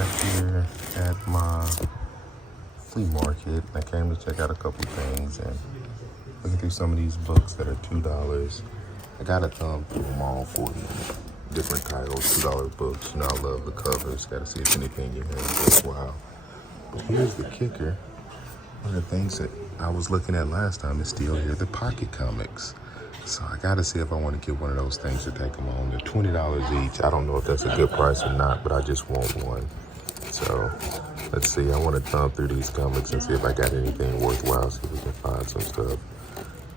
back here at my flea market. I came to check out a couple things and looking through some of these books that are $2. I got a thumb through them all for you. Different titles, $2 books. You know, I love the covers. Got to see if anything you have is wow. But here's the kicker. One of the things that I was looking at last time is still here, the pocket comics. So I got to see if I want to get one of those things to take them home. They're $20 each. I don't know if that's a good price or not, but I just want one. So let's see. I want to thumb through these comics and see if I got anything worthwhile. See if we can find some stuff.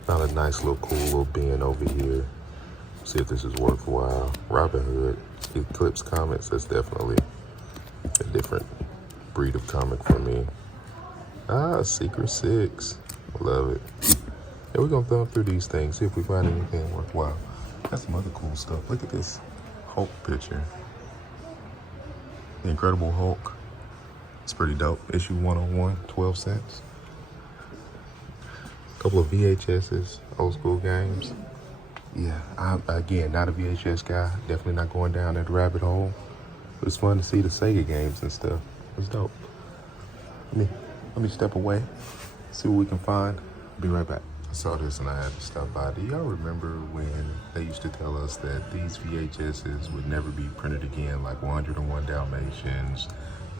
Found a nice little cool little bin over here. See if this is worthwhile. Robin Hood, Eclipse Comics. That's definitely a different breed of comic for me. Secret Six. Love it. Yeah, we're gonna thumb through these things, see if we find anything worthwhile. Got some other cool stuff. Look at this Hulk picture. The Incredible Hulk. It's pretty dope. Issue 101, 12 cents. A couple of VHSs, old school games. Yeah, I'm, again, not a VHS guy. Definitely not going down that rabbit hole. But it's fun to see the Sega games and stuff. It's dope. Let me step away, see what we can find. Be right back. I saw this and I had to stop by. Do y'all remember when they used to tell us that these VHSs would never be printed again, like 101 Dalmatians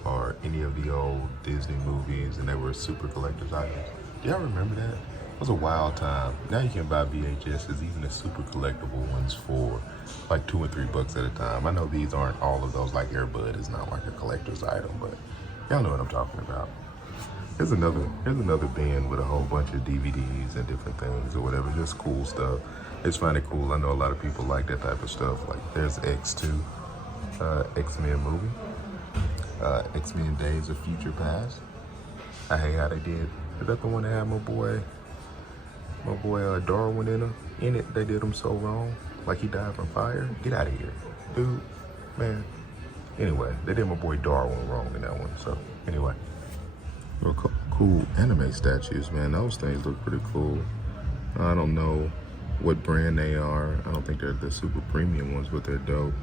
or any of the old Disney movies, and they were super collector's items? Do y'all remember that? It was a wild time. Now you can buy VHSs, even the super collectible ones, for like $2 and $3 at a time. I know these aren't all of those, like Air Bud is not like a collector's item, but y'all know what I'm talking about. Here's another bin with a whole bunch of DVDs and different things or whatever, just cool stuff. It's kind of cool. I know a lot of people like that type of stuff. Like there's X2, X-Men movie, X-Men Days of Future Past. I hate how they did. Is that the one that had my boy Darwin in it? They did him so wrong. Like he died from fire. Get out of here, dude, man. Anyway, they did my boy Darwin wrong in that one. So anyway. Real cool anime statues, man. Those things look pretty cool. I don't know what brand they are. I don't think they're the super premium ones, but they're dope.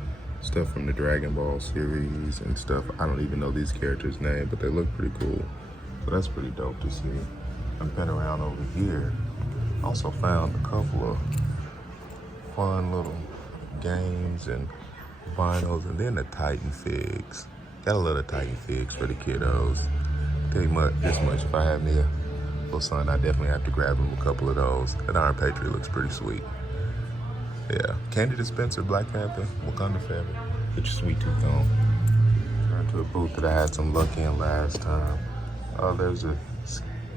Stuff from the Dragon Ball series and stuff. I don't even know these characters' names, but they look pretty cool. So that's pretty dope to see. I've been around over here. Also found a couple of fun little games and vinyls, and then the Titan figs. Got a little Titan figs for the kiddos. Tell you this much, if I have me a little son, I definitely have to grab him a couple of those. That Iron Patriot looks pretty sweet. Yeah, Candy Dispenser, Black Panther, Wakanda Forever. Get your sweet tooth on. Turn to a booth that I had some luck in last time. There's a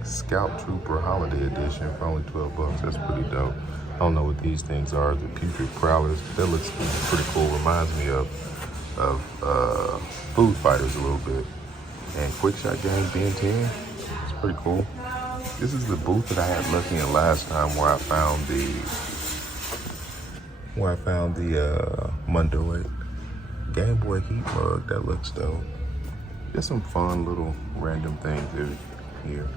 Scout Trooper Holiday Edition for only $12. That's pretty dope. I don't know what these things are. The Putrid Prowlers. That looks pretty cool. Reminds me of Food Fighters a little bit. And Quick Shot Games Ben 10. It's pretty cool. This is the booth that I had looking at last time where I found the Mundoid Game Boy Heat mug. That looks dope. Just some fun little random things here.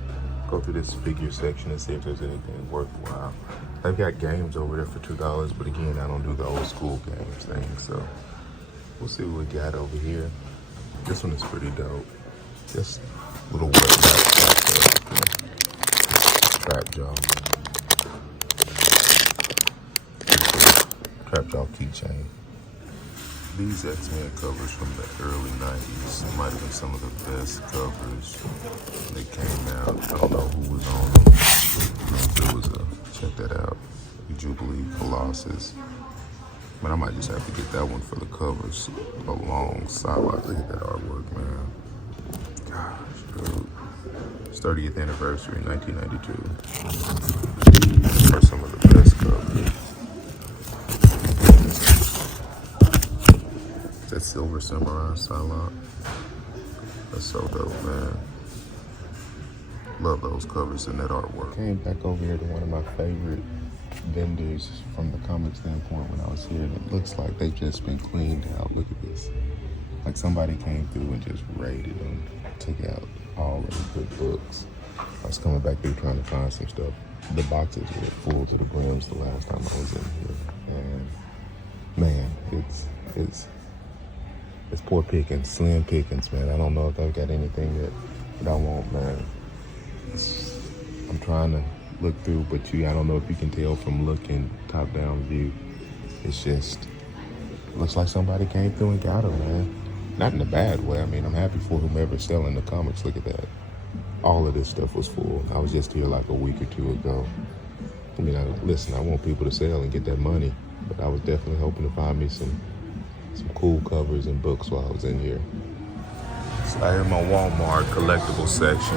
Go through this figure section and see if there's anything worthwhile. They've got games over there for $2, but again, I don't do the old school games thing, so we'll see what we got over here. This one is pretty dope. Just a little wet trap jaw. Trap jaw keychain. These X-Men covers from the early 90s might have been some of the best covers that came out. I don't know who was on them. There was check that out, Jubilee Colossus. But I might just have to get that one for the covers alongside. Look at that artwork, man. Gosh, dude. It's 30th anniversary, 1992. These are some of the best covers. That Silver Samurai Psylocke. That's so dope, man. Love those covers and that artwork. Came back over here to one of my favorite vendors from the comic standpoint when I was here, and it looks like they've just been cleaned out. Look at this. Like somebody came through and just raided them, took out all of the good books. I was coming back through trying to find some stuff. The boxes were full to the brims the last time I was in here, and man, it's It's poor pickings, slim pickings, man. I don't know if they've got anything that I want, man. I'm trying to look through, but I don't know if you can tell from looking top down view. It's just, looks like somebody came through and got them, man. Not in a bad way. I mean, I'm happy for whomever's selling the comics. Look at that. All of this stuff was full. I was just here like a week or two ago. I mean, listen, I want people to sell and get that money, but I was definitely hoping to find me some cool covers and books while I was in here. So I have my Walmart collectible section.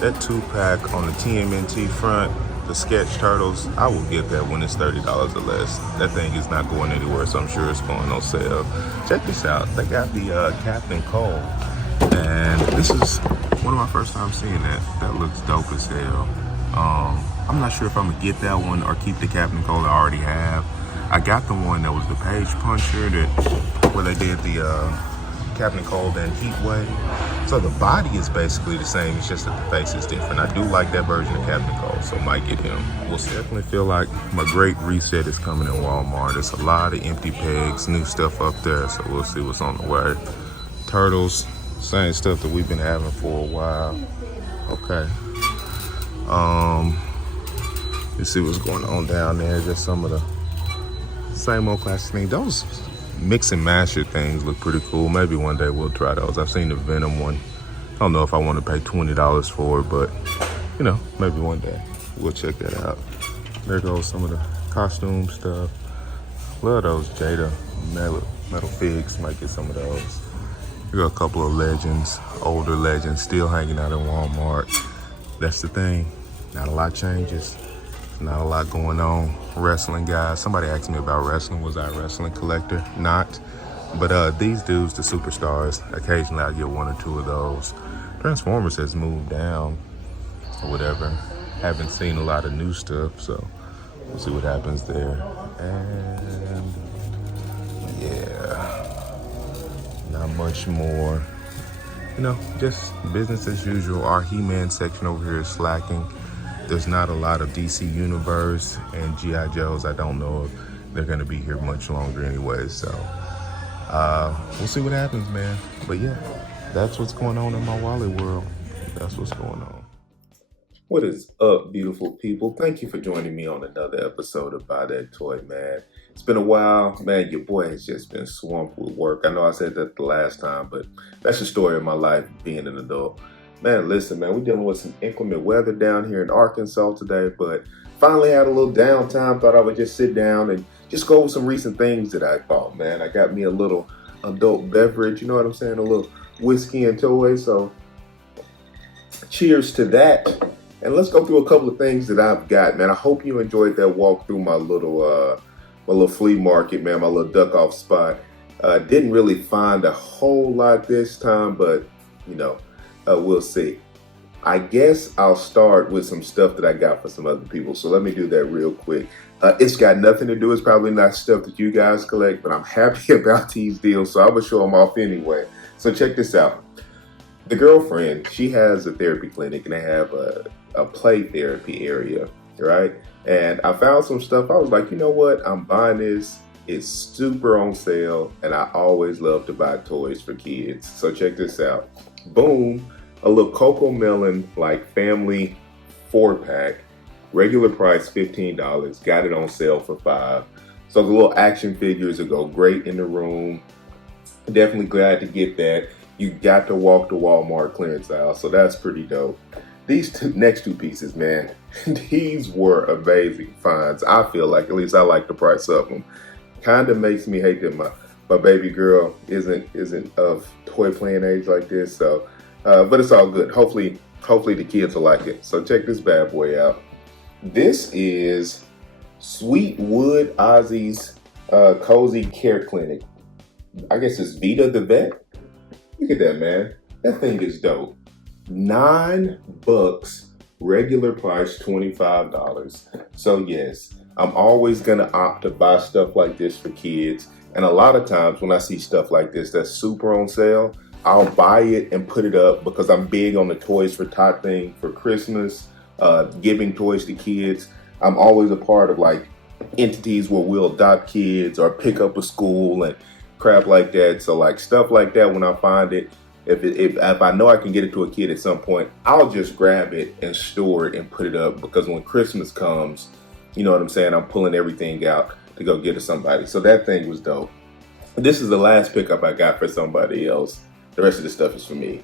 That 2-pack on the TMNT front, the sketch turtles, I will get that when it's $30 or less. That thing is not going anywhere, so I'm sure it's going on sale. Check this out. They got the Captain Cole, and this is one of my first times seeing that. That looks dope as hell. I'm not sure if I'm gonna get that one or keep the Captain Cole I already have. I got the one that was the page puncher where they did the Captain Cold and Heatwave. So the body is basically the same, it's just that the face is different. I do like that version of Captain Cold, so might get him. We'll definitely feel like my great reset is coming in Walmart. There's a lot of empty pegs, new stuff up there, so we'll see what's on the way. Turtles, same stuff that we've been having for a while. Okay. You see what's going on down there, just some of the same old classic things. Those mix and masher things look pretty cool. Maybe one day we'll try those. I've seen the Venom one. I don't know if I want to pay $20 for it, but you know, maybe one day we'll check that out. There goes some of the costume stuff. Love those Jada metal figs. Might get some of those. We got a couple of legends, older legends, still hanging out in Walmart. That's the thing. Not a lot changes. Not a lot going on. Wrestling guys. Somebody asked me about wrestling. Was I a wrestling collector? Not. But these dudes, the superstars, occasionally I get one or two of those. Transformers has moved down or whatever. Haven't seen a lot of new stuff, so we'll see what happens there. And yeah, not much more. You know, just business as usual. Our He-Man section over here is slacking. There's not a lot of DC Universe and G.I. Joes. I don't know if they're going to be here much longer anyway. So we'll see what happens, man. But yeah, that's what's going on in my Wally world. That's what's going on. What is up, beautiful people? Thank you for joining me on another episode of Buy That Toy, man. It's been a while. Man, your boy has just been swamped with work. I know I said that the last time, but that's the story of my life being an adult. Man, listen, man, we're dealing with some inclement weather down here in Arkansas today, but finally had a little downtime. Thought I would just sit down and just go over some recent things that I bought, man. I got me a little adult beverage, you know what I'm saying? A little whiskey and toy. So cheers to that. And let's go through a couple of things that I've got, man. I hope you enjoyed that walk through my little flea market, man, my little duck off spot. Didn't really find a whole lot this time, but you know, we'll see. I guess I'll start with some stuff that I got for some other people. So let me do that real quick. It's got nothing to do. It's probably not stuff that you guys collect, but I'm happy about these deals. So I'm going to show them off anyway. So check this out. The girlfriend, she has a therapy clinic and they have a play therapy area, right? And I found some stuff. I was like, you know what? I'm buying this. It's super on sale. And I always love to buy toys for kids. So check this out. Boom. A little Cocoa Melon like family 4-pack, regular price $15, got it on sale for $5. So the little action figures will go great in the room. Definitely glad to get that. You got to walk the Walmart clearance aisle, so that's pretty dope. These next two pieces, man, these were amazing finds. I feel like, at least I like the price of them. Kind of makes me hate that my baby girl isn't of toy playing age like this, so but it's all good. Hopefully the kids will like it. So check this bad boy out. This is Sweetwood Ozzy's Cozy Care Clinic. I guess it's Vita the Vet. Look at that, man. That thing is dope. $9, regular price $25. So yes, I'm always gonna opt to buy stuff like this for kids. And a lot of times when I see stuff like this that's super on sale, I'll buy it and put it up because I'm big on the Toys for Tot thing for Christmas, giving toys to kids. I'm always a part of like entities where we'll adopt kids or pick up a school and crap like that. So like stuff like that, when I find it, if I know I can get it to a kid at some point, I'll just grab it and store it and put it up, because when Christmas comes, you know what I'm saying, I'm pulling everything out to go get to somebody. So that thing was dope. This is the last pickup I got for somebody else. The rest of the stuff is for me.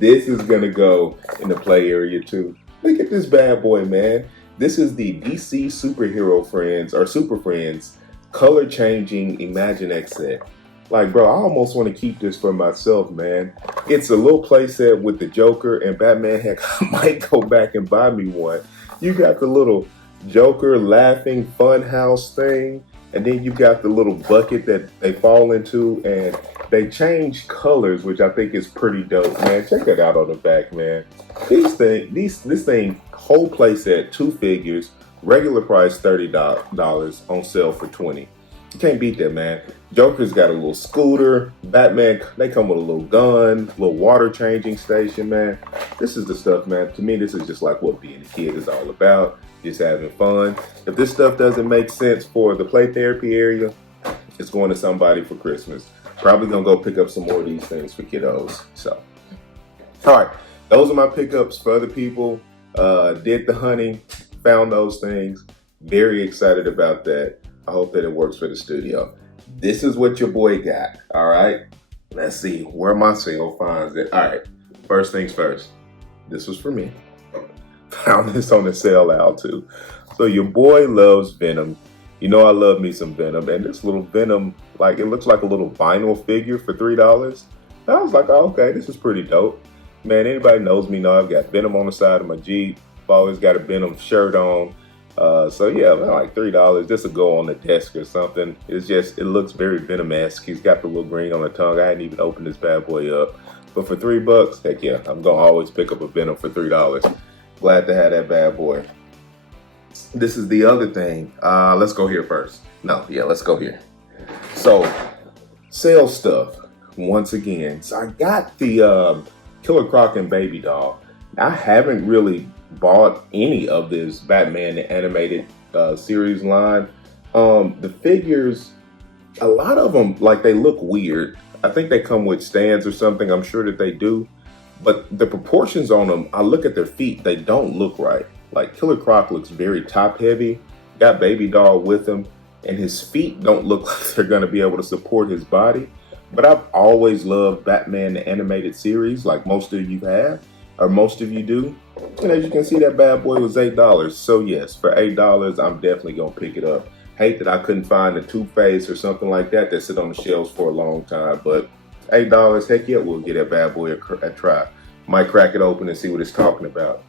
This is gonna go in the play area too. Look at this bad boy, man. This is the DC Superhero Friends or Super Friends color changing Imagine set. Like, bro, I almost want to keep this for myself, man. It's a little play set with the Joker and Batman. Heck, I might go back and buy me one. You got the little Joker laughing fun house thing, and then you got the little bucket that they fall into, and they change colors, which I think is pretty dope, man. Check it out on the back, man. This thing, whole play set, 2 figures, regular price $30, on sale for $20. You can't beat that, man. Joker's got a little scooter. Batman, they come with a little gun, little water changing station, man. This is the stuff, man. To me, this is just like what being a kid is all about. Just having fun. If this stuff doesn't make sense for the play therapy area, it's going to somebody for Christmas. Probably gonna go pick up some more of these things for kiddos. So, all right, those are my pickups for other people. Did the hunting, found those things. Very excited about that. I hope that it works for the studio. This is what your boy got. All right, let's see where my sale finds it. All right, first things first. This was for me. Found this on the sale out too. So your boy loves Venom. You know I love me some Venom, and this little Venom, like, it looks like a little vinyl figure for $3. I was like, oh, okay, this is pretty dope. Man, anybody knows me know I've got Venom on the side of my Jeep. I've always got a Venom shirt on. So yeah, man, like $3. This will go on the desk or something. It's just, it looks very Venom-esque. He's got the little green on the tongue. I hadn't even opened this bad boy up. But for $3, heck yeah, I'm gonna always pick up a Venom for $3. Glad to have that bad boy. This is the other thing. Let's go here first. No, yeah, let's go here. So, sale stuff, once again. So I got the Killer Croc and Baby Doll. I haven't really bought any of this Batman the Animated series line. The figures, a lot of them, like, they look weird. I think they come with stands or something. I'm sure that they do. But the proportions on them, I look at their feet, they don't look right. Like, Killer Croc looks very top heavy, got Baby Doll with him, and his feet don't look like they're gonna be able to support his body. But I've always loved Batman the Animated series, like most of you have, or most of you do. And as you can see, that bad boy was $8. So yes, for $8, I'm definitely gonna pick it up. Hate that I couldn't find a Two-Face or something like that that sit on the shelves for a long time, but $8, heck yeah, we'll get that bad boy a try. Might crack it open and see what it's talking about.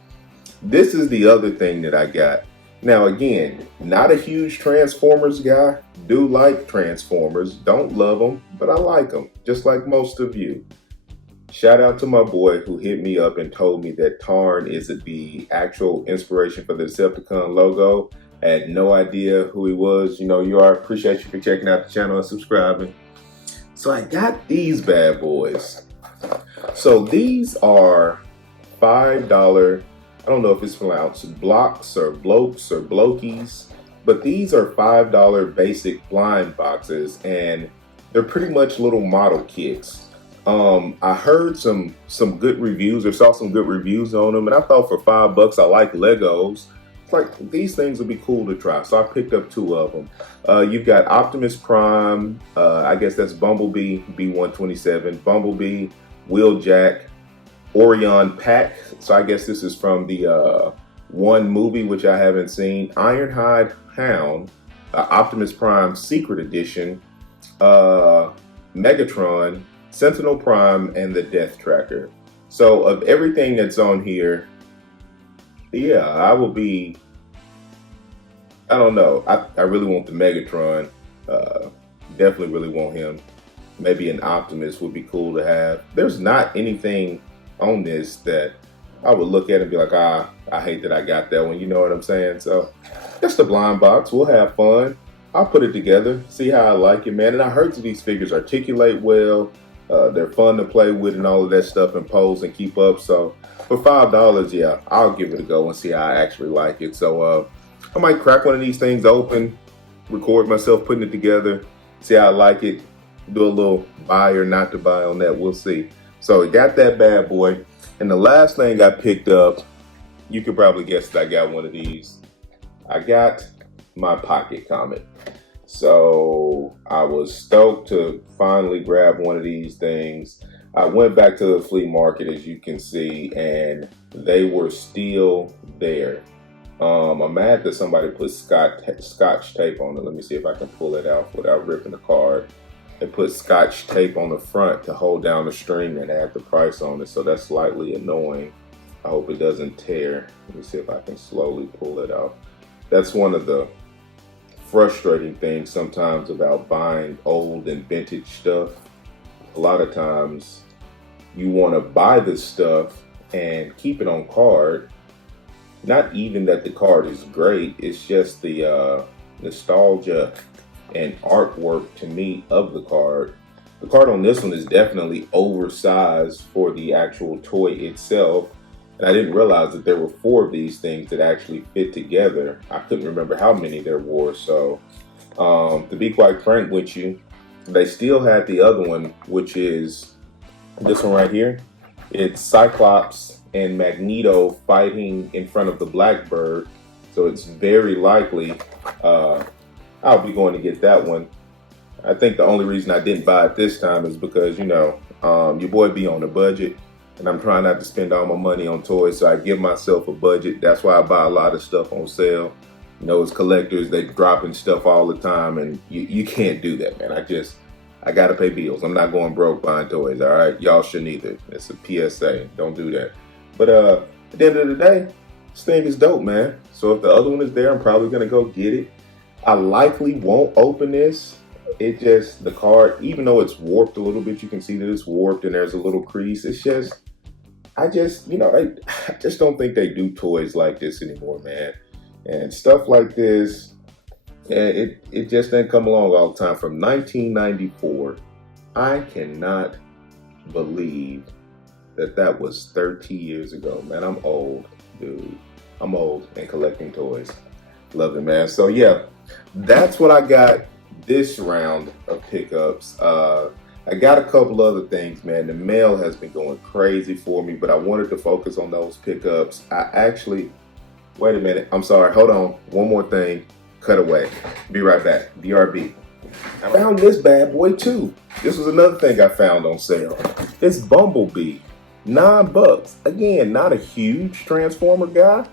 This is the other thing that I got. Now again, not a huge Transformers guy. Do like Transformers. Don't love them, but I like them, just like most of you. Shout out to my boy who hit me up and told me that Tarn is the actual inspiration for the Decepticon logo. I had no idea who he was. You know, you are. Appreciate you for checking out the channel and subscribing. So I got these bad boys. So these are $5, I don't know if it's pronounced blocks or blokes or blokies, but these are $5 basic blind boxes, and they're pretty much little model kits. I heard some good reviews, or saw some good reviews on them, and I thought for $5, I like Legos. It's like, these things would be cool to try, so I picked up 2 of them. You've got Optimus Prime, I guess that's Bumblebee, B127, Bumblebee, Wheeljack, Orion Pack, so I guess this is from the one movie, which I haven't seen, Ironhide Hound, Optimus Prime Secret Edition, Megatron, Sentinel Prime, and the Death Tracker. So of everything that's on here, yeah, I will be, I don't know, I really want the Megatron, definitely really want him. Maybe an Optimus would be cool to have. There's not anything on this that I would look at and be like, I hate that I got that one, you know what I'm saying? So that's the blind box. We'll have fun. I'll put it together, see how I like it, man. And I heard that these figures articulate well. They're fun to play with and all of that stuff, and pose and keep up. So for $5, yeah, I'll give it a go and see how I actually like it. So I might crack one of these things open, record myself putting it together, see how I like it. do a little buy or not to buy on that. We'll see. So I got that bad boy. And the last thing I picked up, you could probably guess that I got one of these. I got my pocket comet. So I was stoked to finally grab one of these things. I went back to the flea market, as you can see, and they were still there. I'm mad that somebody put scotch tape on it. Let me see if I can pull it out without ripping the card. They put scotch tape on the front to hold down the string and add the price on it, so that's slightly annoying. I hope it doesn't tear. Let me see if I can slowly pull it out. That's one of the frustrating things sometimes about buying old and vintage stuff. A lot of times you want to buy this stuff and keep it on card. Not even that the card is great, it's just the nostalgia and artwork to me of the card. The card on this one is definitely oversized for the actual toy itself. And I didn't realize that there were 4 of these things that actually fit together. I couldn't remember how many there were. So to be quite frank with you, they still had the other one, which is this one right here. It's Cyclops and Magneto fighting in front of the Blackbird. So it's very likely I'll be going to get that one. I think the only reason I didn't buy it this time is because, you know, your boy be on a budget. And I'm trying not to spend all my money on toys, so I give myself a budget. That's why I buy a lot of stuff on sale. You know, as collectors, they dropping stuff all the time, and you can't do that, man. I gotta pay bills. I'm not going broke buying toys, all right? Y'all shouldn't either. It's a PSA. Don't do that. But at the end of the day, this thing is dope, man. So if the other one is there, I'm probably gonna go get it. I likely won't open this. It just, the card, even though it's warped a little bit, you can see that it's warped and there's a little crease. It's just, I just don't think they do toys like this anymore, man. And stuff like this, it just didn't come along all the time. From 1994, I cannot believe that was 30 years ago, man. I'm old, dude. I'm old and collecting toys. Love it, man. So yeah, that's what I got this round of pickups. I got a couple other things, man. The mail has been going crazy for me, but I wanted to focus on those pickups. Wait a minute. I'm sorry. Hold on. One more thing. Cut away. Be right back. BRB. I found this bad boy too. This was another thing I found on sale. It's Bumblebee. $9. Again, not a huge Transformer guy,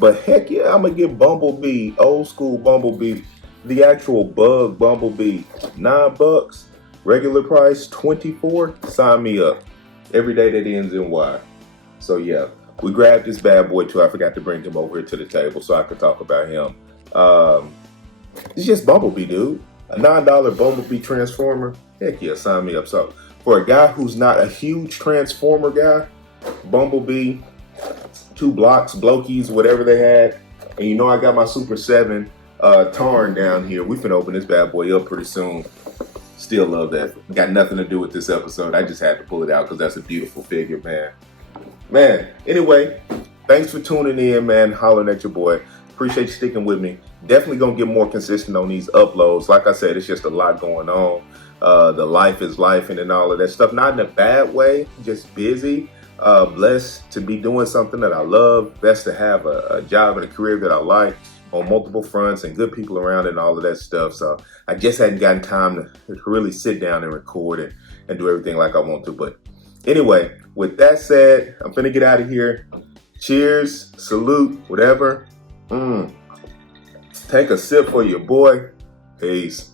but heck yeah, I'm gonna get Bumblebee, old school Bumblebee, the actual bug Bumblebee. $9. Regular price, $24. Sign me up. Every day that ends in Y. So yeah, we grabbed this bad boy too. I forgot to bring him over here to the table so I could talk about him. It's just Bumblebee, dude. A $9 Bumblebee Transformer. Heck yeah, sign me up. So for a guy who's not a huge Transformer guy, Bumblebee, 2 blocks, Blokies, whatever they had. And you know I got my Super 7 Tarn down here. We finna open this bad boy up pretty soon. Still love that. Got nothing to do with this episode. I just had to pull it out because that's a beautiful figure, man. Man, anyway, thanks for tuning in, man. Hollering at your boy. Appreciate you sticking with me. Definitely gonna get more consistent on these uploads. Like I said, it's just a lot going on. The life is life and all of that stuff. Not in a bad way, just busy. Blessed to be doing something that I love. Blessed to have a job and a career that I like on multiple fronts and good people around and all of that stuff. So I just hadn't gotten time to really sit down and record and do everything like I want to. But anyway, with that said, I'm finna get out of here. Cheers, salute, whatever. Take a sip for your boy. Peace.